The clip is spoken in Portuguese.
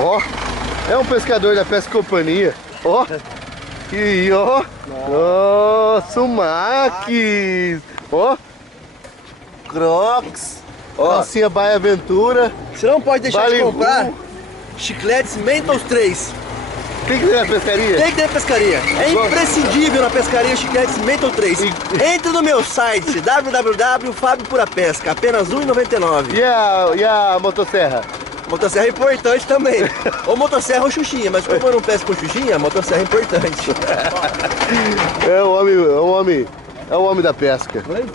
Ó, é um pescador da Pesca Companhia. Ó, e ó, nossa, o Max. Ó, Crocs. Ó, Calcinha Baia Aventura. você não pode deixar de Balibu. comprar chicletes Mentos 3. Tem que ter na pescaria? Tem que ter pescaria. É imprescindível na pescaria chicletes Mentos 3. Entre no meu site www.fabiopurapesca, apenas R$ 1,99. E a motosserra? Motosserra é importante também. Ou motosserra ou xuxinha, mas como eu não pesco com xuxinha, a motosserra é importante. É o homem da pesca. Oi?